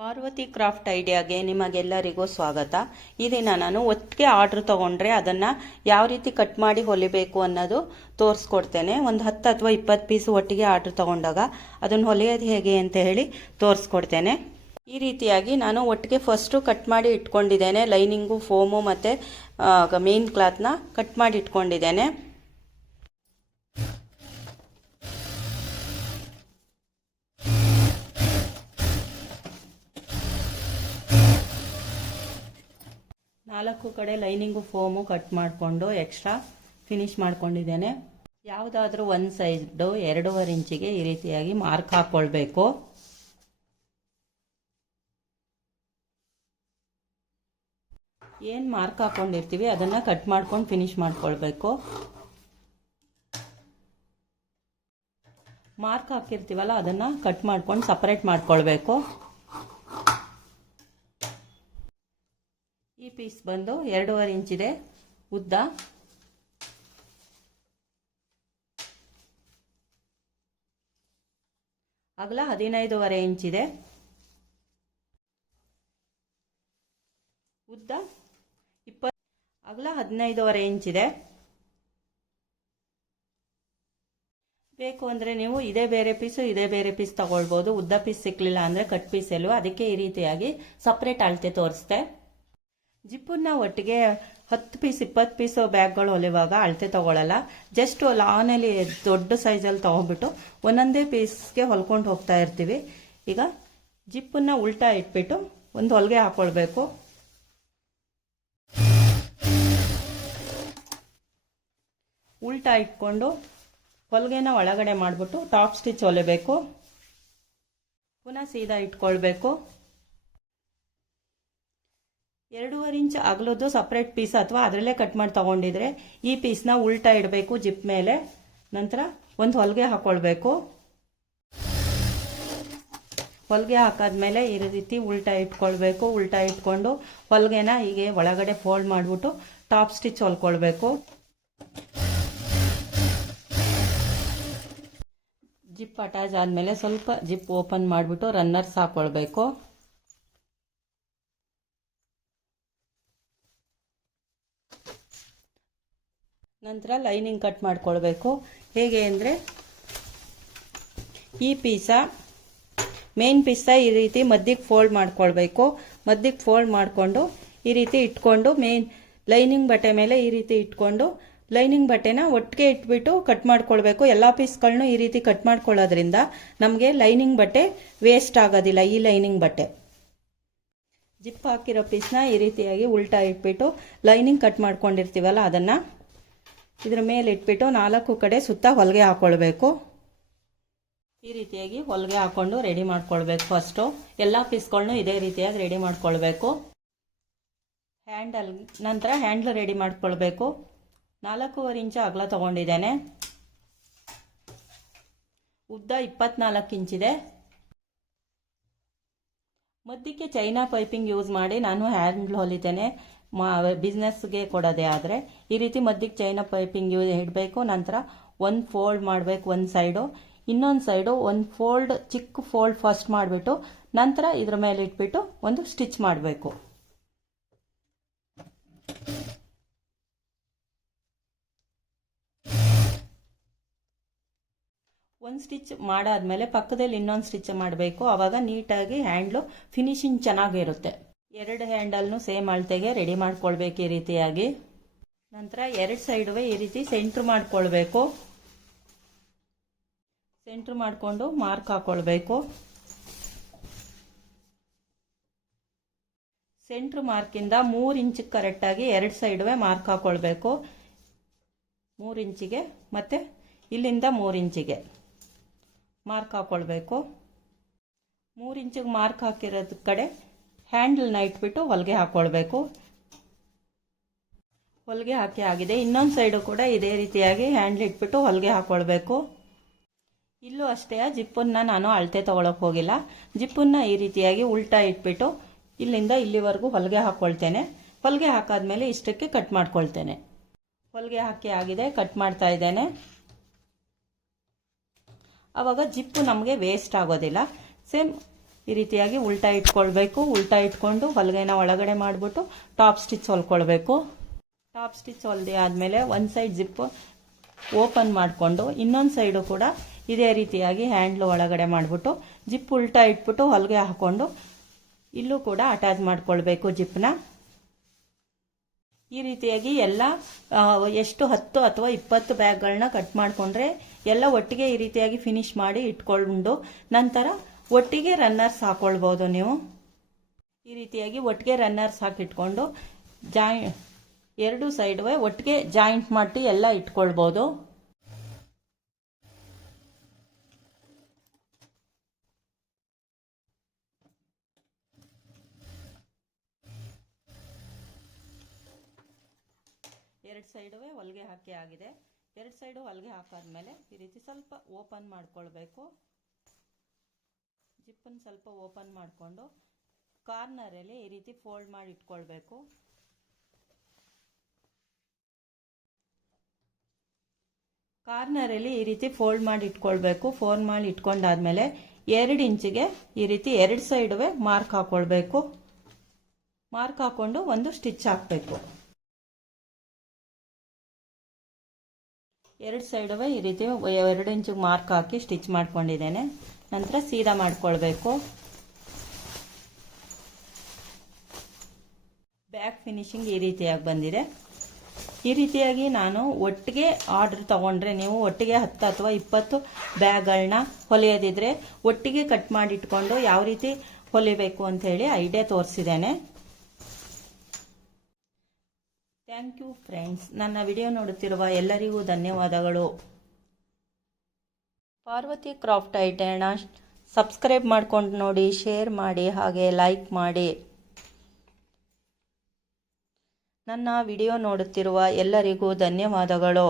Parvati craft ಐಡಿಯಾಗೆ ನಿಮಗೆಲ್ಲರಿಗೂ ಸ್ವಾಗತ. ಈ ದಿನ ನಾನು ಒಟ್ಟಿಗೆ ಆರ್ಡ್ರ್ ತೊಗೊಂಡ್ರೆ ಅದನ್ನು ಯಾವ ರೀತಿ ಕಟ್ ಮಾಡಿ ಹೊಲಿಬೇಕು ಅನ್ನೋದು ತೋರಿಸ್ಕೊಡ್ತೇನೆ. ಒಂದು ಹತ್ತು ಅಥವಾ ಇಪ್ಪತ್ತು ಪೀಸ್ ಒಟ್ಟಿಗೆ ಆರ್ಡ್ರ್ ತೊಗೊಂಡಾಗ ಅದನ್ನು ಹೊಲಿಯೋದು ಹೇಗೆ ಅಂತ ಹೇಳಿ ತೋರಿಸ್ಕೊಡ್ತೇನೆ. ಈ ರೀತಿಯಾಗಿ ನಾನು ಒಟ್ಟಿಗೆ ಫಸ್ಟು ಕಟ್ ಮಾಡಿ ಇಟ್ಕೊಂಡಿದ್ದೇನೆ. ಲೈನಿಂಗು, ಫೋಮು ಮತ್ತು ಮೇನ್ ಕ್ಲಾತ್ನ ಕಟ್ ಮಾಡಿ ಇಟ್ಕೊಂಡಿದ್ದೇನೆ. ನಾಲ್ಕು ಕಡೆ ಲೈನಿಂಗು ಫೋಮು ಕಟ್ ಮಾಡಿಕೊಂಡು ಎಕ್ಸ್ಟ್ರಾ ಫಿನಿಶ್ ಮಾಡ್ಕೊಂಡಿದ್ದೇನೆ. ಯಾವುದಾದ್ರೂ ಒಂದು ಸೈಡು ಎರಡೂವರೆ ಇಂಚಿಗೆ ಈ ರೀತಿಯಾಗಿ ಮಾರ್ಕ್ ಹಾಕ್ಕೊಳ್ಬೇಕು ಏನು ಮಾರ್ಕ್ ಹಾಕ್ಕೊಂಡಿರ್ತೀವಿ ಅದನ್ನು ಕಟ್ ಮಾಡ್ಕೊಂಡು ಫಿನಿಶ್ ಮಾಡ್ಕೊಳ್ಬೇಕು. ಮಾರ್ಕ್ ಹಾಕಿರ್ತೀವಲ್ಲ ಅದನ್ನು ಕಟ್ ಮಾಡ್ಕೊಂಡು ಸಪ್ರೇಟ್ ಮಾಡ್ಕೊಳ್ಬೇಕು. ಪೀಸ್ ಬಂದು ಎರಡೂವರೆ ಇಂಚಿದೆ ಉದ್ದ. ಅಗಲ ಹದಿನೈದೂವರೆ ಇಂಚಿದೆ ಉದ್ದ ಇಪ್ಪತ್ತು ಅಗಲ ಹದಿನೈದೂವರೆ ಇಂಚಿದೆ ಬೇಕು ಅಂದರೆ ನೀವು ಇದೇ ಬೇರೆ ಪೀಸು ಇದೇ ಬೇರೆ ಪೀಸ್ ತಗೊಳ್ಬೋದು. ಉದ್ದ ಪೀಸ್ ಸಿಕ್ಕಲಿಲ್ಲ ಅಂದರೆ ಕಟ್ ಪೀಸ್ ಅದಕ್ಕೆ ಈ ರೀತಿಯಾಗಿ ಸಪ್ರೇಟ್ ಅಳತೆ ತೋರಿಸ್ದೆ. ಜಿಪ್ಪನ್ನ ಒಟ್ಟಿಗೆ ಹತ್ತು ಪೀಸ್, ಇಪ್ಪತ್ತು ಪೀಸ್ ಬ್ಯಾಗ್ಗಳು ಹೊಲಿವಾಗ ಅಳತೆ ತಗೊಳ್ಳಲ್ಲ. ಜಸ್ಟ್ ಲಾನಲ್ಲಿ ದೊಡ್ಡ ಸೈಜಲ್ಲಿ ತೊಗೊಂಡ್ಬಿಟ್ಟು ಒಂದೊಂದೇ ಪೀಸ್ಗೆ ಹೊಲ್ಕೊಂಡು ಹೋಗ್ತಾ ಇರ್ತೀವಿ. ಈಗ ಜಿಪ್ಪನ್ನ ಉಲ್ಟಾ ಇಟ್ಬಿಟ್ಟು ಒಂದು ಹೊಲಿಗೆ ಹಾಕ್ಕೊಳ್ಬೇಕು ಉಲ್ಟಾ ಇಟ್ಕೊಂಡು ಹೊಲಿಗೆನ ಒಳಗಡೆ ಮಾಡಿಬಿಟ್ಟು ಟಾಪ್ ಸ್ಟಿಚ್ ಹೊಲಿಬೇಕು. ಪುನಃ ಸೀದಾ ಇಟ್ಕೊಳ್ಬೇಕು. ಎರಡೂವರೆ ಇಂಚ್ ಅಗಲದ್ದು ಸಪ್ರೇಟ್ ಪೀಸ್ ಅಥವಾ ಅದರಲ್ಲೇ ಕಟ್ ಮಾಡಿ ತಗೊಂಡಿದ್ರೆ ಈ ಪೀಸ್ನ ಉಲ್ಟಾ ಇಡಬೇಕು ಜಿಪ್ ಮೇಲೆ. ನಂತರ ಒಂದು ಹೊಲಿಗೆ ಹಾಕೊಳ್ಬೇಕು. ಹೊಲಿಗೆ ಹಾಕಾದ್ಮೇಲೆ ಈ ರೀತಿ ಉಲ್ಟಾ ಇಟ್ಕೊಳ್ಬೇಕು. ಉಲ್ಟಾ ಇಟ್ಕೊಂಡು ಹೊಲಿಗೆನ ಹೀಗೆ ಒಳಗಡೆ ಫೋಲ್ಡ್ ಮಾಡಿಬಿಟ್ಟು ಟಾಪ್ ಸ್ಟಿಚ್ ಹೊಲ್ಕೊಳ್ಬೇಕು. ಜಿಪ್ ಅಟ್ಯಾಚ್ ಆದಮೇಲೆ ಸ್ವಲ್ಪ ಜಿಪ್ ಓಪನ್ ಮಾಡಿಬಿಟ್ಟು ರನ್ನರ್ಸ್ ಹಾಕೊಳ್ಬೇಕು. ನಂತರ ಲೈನಿಂಗ್ ಕಟ್ ಮಾಡ್ಕೊಳ್ಬೇಕು. ಹೇಗೆ ಅಂದರೆ ಈ ಪೀಸ ಮೇನ್ ಪೀಸ ಈ ರೀತಿ ಮದ್ದಿಗೆ ಫೋಲ್ಡ್ ಮಾಡ್ಕೊಳ್ಬೇಕು. ಮದ್ದಿಗೆ ಫೋಲ್ಡ್ ಮಾಡಿಕೊಂಡು ಈ ರೀತಿ ಇಟ್ಕೊಂಡು ಮೇನ್ ಲೈನಿಂಗ್ ಬಟ್ಟೆ ಮೇಲೆ ಈ ರೀತಿ ಇಟ್ಕೊಂಡು ಲೈನಿಂಗ್ ಬಟ್ಟೆನ ಒಟ್ಟಿಗೆ ಇಟ್ಬಿಟ್ಟು ಕಟ್ ಮಾಡ್ಕೊಳ್ಬೇಕು. ಎಲ್ಲ ಪೀಸ್ಗಳನ್ನೂ ಈ ರೀತಿ ಕಟ್ ಮಾಡ್ಕೊಳ್ಳೋದ್ರಿಂದ ನಮಗೆ ಲೈನಿಂಗ್ ಬಟ್ಟೆ ವೇಸ್ಟ್ ಆಗೋದಿಲ್ಲ ಈ ಲೈನಿಂಗ್ ಬಟ್ಟೆ. ಜಿಪ್ ಹಾಕಿರೋ ಪೀಸ್ನ ಈ ರೀತಿಯಾಗಿ ಉಲ್ಟಾ ಇಟ್ಬಿಟ್ಟು ಲೈನಿಂಗ್ ಕಟ್ ಮಾಡ್ಕೊಂಡಿರ್ತೀವಲ್ಲ ಅದನ್ನು ಇದ್ರ ಮೇಲೆ ಇಟ್ಬಿಟ್ಟು ನಾಲ್ಕು ಕಡೆ ಸುತ್ತ ಹೊಲಿಗೆ ಹಾಕ್ಕೊಳ್ಬೇಕು ಈ ರೀತಿಯಾಗಿ ಹೊಲಿಗೆ ಹಾಕ್ಕೊಂಡು ರೆಡಿ ಮಾಡ್ಕೊಳ್ಬೇಕು ಫಸ್ಟು. ಎಲ್ಲ ಪೀಸ್ಗಳನ್ನೂ ಇದೇ ರೀತಿಯಾಗಿ ರೆಡಿ ಮಾಡ್ಕೊಳ್ಬೇಕು. ಹ್ಯಾಂಡಲ್, ನಂತರ ಹ್ಯಾಂಡಲ್ ರೆಡಿ ಮಾಡ್ಕೊಳ್ಬೇಕು. ನಾಲ್ಕೂವರೆ ಇಂಚು ಅಗಲ ತೊಗೊಂಡಿದ್ದೇನೆ. ಉದ್ದ ಇಪ್ಪತ್ನಾಲ್ಕು ಇಂಚಿದೆ ಮಧ್ಯಕ್ಕೆ ಚೈನಾ ಪೈಪಿಂಗ್ ಯೂಸ್ ಮಾಡಿ ನಾನು ಹ್ಯಾಂಡ್ಲ್ ಹೊಲಿತೇನೆ. ಬಿಸ್ನೆಸ್ಗೆ ಕೊಡೋದೇ ಆದರೆ, ಈ ರೀತಿ ಮಧ್ಯಕ್ಕೆ ಚೈನ ಪೈಪಿಂಗ್ ಇಡಬೇಕು, ನಂತರ ಒಂದು ಫೋಲ್ಡ್ ಮಾಡಬೇಕು ಒಂದು ಸೈಡು ಇನ್ನೊಂದು ಸೈಡು ಒಂದು ಫೋಲ್ಡ್ ಚಿಕ್ಕ ಫೋಲ್ಡ್ ಫಸ್ಟ್ ಮಾಡಿಬಿಟ್ಟು, ನಂತರ ಇದ್ರ ಮೇಲೆ ಇಟ್ಬಿಟ್ಟು ಒಂದು ಸ್ಟಿಚ್ ಮಾಡಬೇಕು. ಒಂದು ಸ್ಟಿಚ್ ಮಾಡಾದ್ಮೇಲೆ ಪಕ್ಕದಲ್ಲಿ ಇನ್ನೊಂದು ಸ್ಟಿಚ್ ಮಾಡಬೇಕು. ಆವಾಗ ನೀಟಾಗಿ ಹ್ಯಾಂಡ್ಲು ಫಿನಿಶಿಂಗ್ ಚೆನ್ನಾಗಿರುತ್ತೆ. ಎರಡು ಹ್ಯಾಂಡಲ್ನು ಸೇಮ್ ಅಳತೆಗೆ ರೆಡಿ ಮಾಡ್ಕೊಳ್ಬೇಕು ಈ ರೀತಿಯಾಗಿ. ನಂತರ ಎರಡು ಸೈಡುವೆ ಈ ರೀತಿ ಸೆಂಟ್ರ್ ಮಾಡ್ಕೊಳ್ಬೇಕು. ಸೆಂಟ್ರ್ ಮಾಡಿಕೊಂಡು ಮಾರ್ಕ್ ಹಾಕೊಳ್ಬೇಕು. ಸೆಂಟ್ರ್ ಮಾರ್ಕಿಂದ ಮೂರು ಇಂಚಿಗೆ ಕರೆಕ್ಟಾಗಿ ಎರಡು ಸೈಡ್ವೇ ಮಾರ್ಕ್ ಹಾಕೊಳ್ಬೇಕು. ಮೂರು ಇಂಚಿಗೆ ಮತ್ತು ಇಲ್ಲಿಂದ ಮೂರು ಇಂಚಿಗೆ ಮಾರ್ಕ್ ಹಾಕ್ಕೊಳ್ಬೇಕು ಮೂರು ಇಂಚಿಗೆ ಮಾರ್ಕ್ ಹಾಕಿರೋದ ಕಡೆ ಹ್ಯಾಂಡಲ್ನ ಇಟ್ಬಿಟ್ಟು ಹೊಲಿಗೆ ಹಾಕ್ಕೊಳ್ಬೇಕು ಹೊಲಿಗೆ ಹಾಕಿ ಆಗಿದೆ. ಇನ್ನೊಂದು ಸೈಡು ಕೂಡ ಇದೇ ರೀತಿಯಾಗಿ ಹ್ಯಾಂಡ್ಲ್ ಇಟ್ಬಿಟ್ಟು ಹೊಲಿಗೆ ಹಾಕ್ಕೊಳ್ಬೇಕು ಇಲ್ಲೂ ಅಷ್ಟೇ, ಜಿಪ್ಪನ್ನ ನಾನು ಅಳತೆ ತೊಗೊಳಕ್ಕೆ ಹೋಗಿಲ್ಲ. ಜಿಪ್ಪನ್ನ ಈ ರೀತಿಯಾಗಿ ಉಲ್ಟಾ ಇಟ್ಬಿಟ್ಟು ಇಲ್ಲಿಂದ ಇಲ್ಲಿವರೆಗೂ ಹೊಲಿಗೆ ಹಾಕ್ಕೊಳ್ತೇನೆ ಹೊಲಿಗೆ ಹಾಕಾದ್ಮೇಲೆ ಇಷ್ಟಕ್ಕೆ ಕಟ್ ಮಾಡ್ಕೊಳ್ತೇನೆ. ಹೊಲಿಗೆ ಹಾಕಿ ಆಗಿದೆ ಕಟ್ ಮಾಡ್ತಾ ಇದ್ದೇನೆ. ಅವಾಗ ಜಿಪ್ಪು ನಮಗೆ ವೇಸ್ಟ್ ಆಗೋದಿಲ್ಲ. ಸೇಮ್ ಈ ರೀತಿಯಾಗಿ ಉಲ್ಟಾ ಇಟ್ಕೊಳ್ಬೇಕು. ಉಲ್ಟಾ ಇಟ್ಕೊಂಡು ಹೊಲಿಗೆನ ಒಳಗಡೆ ಮಾಡಿಬಿಟ್ಟು ಟಾಪ್ ಸ್ಟಿಚ್ ಹೊಲ್ಕೊಳ್ಬೇಕು. ಟಾಪ್ ಸ್ಟಿಚ್ ಹೊಲ್ದೆ ಆದಮೇಲೆ ಒಂದು ಸೈಡ್ ಜಿಪ್ ಓಪನ್ ಮಾಡಿಕೊಂಡು ಇನ್ನೊಂದು ಸೈಡು ಕೂಡ ಇದೇ ರೀತಿಯಾಗಿ ಹ್ಯಾಂಡ್ಲು ಒಳಗಡೆ ಮಾಡಿಬಿಟ್ಟು ಜಿಪ್ ಉಲ್ಟಾ ಇಟ್ಬಿಟ್ಟು ಹೊಲಿಗೆ ಹಾಕ್ಕೊಂಡು ಇಲ್ಲೂ ಕೂಡ ಅಟ್ಯಾಚ್ ಮಾಡ್ಕೊಳ್ಬೇಕು ಜಿಪ್ನ. ಈ ರೀತಿಯಾಗಿ ಎಲ್ಲ ಎಷ್ಟು ಹತ್ತು ಅಥವಾ ಇಪ್ಪತ್ತು ಬ್ಯಾಗ್ಗಳನ್ನ ಕಟ್ ಮಾಡಿಕೊಂಡ್ರೆ ಎಲ್ಲ ಒಟ್ಟಿಗೆ ಈ ರೀತಿಯಾಗಿ ಫಿನಿಶ್ ಮಾಡಿ ಇಟ್ಕೊಂಡು ನಂತರ ಒಟ್ಟಿಗೆ ರನ್ನರ್ಸ್ ಹಾಕೊಳ್ಬೋದು ನೀವು. ಈ ರೀತಿಯಾಗಿ ಒಟ್ಟಿಗೆ ರನ್ನರ್ಸ್ ಹಾಕಿಟ್ಕೊಂಡು ಜಾಯ್ ಎರಡು ಸೈಡ್ವೆ ಒಟ್ಟಿಗೆ ಜಾಯಿಂಟ್ ಮಾಡಿ ಎಲ್ಲ ಇಟ್ಕೊಳ್ಬೋದು. ಎರಡು ಸೈಡುವೆ ಹೊಲಿಗೆ ಹಾಕಿ ಆಗಿದೆ. ಎರಡು ಸೈಡು ಹೊಲಿಗೆ ಹಾಕಾದ್ಮೇಲೆ ಈ ರೀತಿ ಸ್ವಲ್ಪ ಓಪನ್ ಮಾಡ್ಕೊಳ್ಬೇಕು. ಜಿಪ್ಪನ್ನು ಸ್ವಲ್ಪ ಓಪನ್ ಮಾಡಿಕೊಂಡು ಕಾರ್ನರಲ್ಲಿ ಈ ರೀತಿ ಫೋಲ್ಡ್ ಮಾಡಿ ಇಟ್ಕೊಳ್ಬೇಕು. ಕಾರ್ನರಲ್ಲಿ ಈ ರೀತಿ ಫೋಲ್ಡ್ ಮಾಡಿ ಇಟ್ಕೊಳ್ಬೇಕು. ಫೋಲ್ಡ್ ಮಾಡಿ ಇಟ್ಕೊಂಡಾದ್ಮೇಲೆ ಎರಡು ಇಂಚಿಗೆ ಈ ರೀತಿ ಎರಡು ಸೈಡುವೆ ಮಾರ್ಕ್ ಹಾಕ್ಕೊಳ್ಬೇಕು ಮಾರ್ಕ್ ಹಾಕೊಂಡು ಒಂದು ಸ್ಟಿಚ್ ಹಾಕಬೇಕು. ಎರಡು ಸೈಡುವೆ ಈ ರೀತಿ ಎರಡು ಇಂಚಿಗೆ ಮಾರ್ಕ್ ಹಾಕಿ ಸ್ಟಿಚ್ ಮಾಡ್ಕೊಂಡಿದ್ದೇನೆ. ನಂತರ ಸೀದಾ ಮಾಡ್ಕೊಳ್ಬೇಕು. ಬ್ಯಾಕ್ ಫಿನಿಶಿಂಗ್ ಈ ರೀತಿಯಾಗಿ ಬಂದಿದೆ. ಈ ರೀತಿಯಾಗಿ ನಾನು ಒಟ್ಟಿಗೆ ಆರ್ಡರ್ ತಗೊಂಡ್ರೆ ನೀವು ಒಟ್ಟಿಗೆ ಹತ್ತು ಅಥವಾ ಇಪ್ಪತ್ತು ಬ್ಯಾಗ್ಗಳನ್ನ ಹೊಲಿಯೋದಿದ್ರೆ ಒಟ್ಟಿಗೆ ಕಟ್ ಮಾಡಿ ಇಟ್ಕೊಂಡು ಯಾವ ರೀತಿ ಹೊಲಿಬೇಕು ಅಂತ ಹೇಳಿ ಐಡಿಯಾ ತೋರಿಸಿದ್ದೇನೆ. Thank you friends. ನನ್ನ ವಿಡಿಯೋ ನೋಡುತ್ತಿರುವ ಎಲ್ಲರಿಗೂ ಧನ್ಯವಾದಗಳು. ಪಾರ್ವತಿ ಕ್ರಾಫ್ಟ್ ಐಟೆನ ಸಬ್ಸ್ಕ್ರೈಬ್ ಮಾಡ್ಕೊಂಡು ನೋಡಿ, ಶೇರ್ ಮಾಡಿ, ಹಾಗೆ ಲೈಕ್ ಮಾಡಿ. ನನ್ನ ವಿಡಿಯೋ ನೋಡುತ್ತಿರುವ ಎಲ್ಲರಿಗೂ ಧನ್ಯವಾದಗಳು.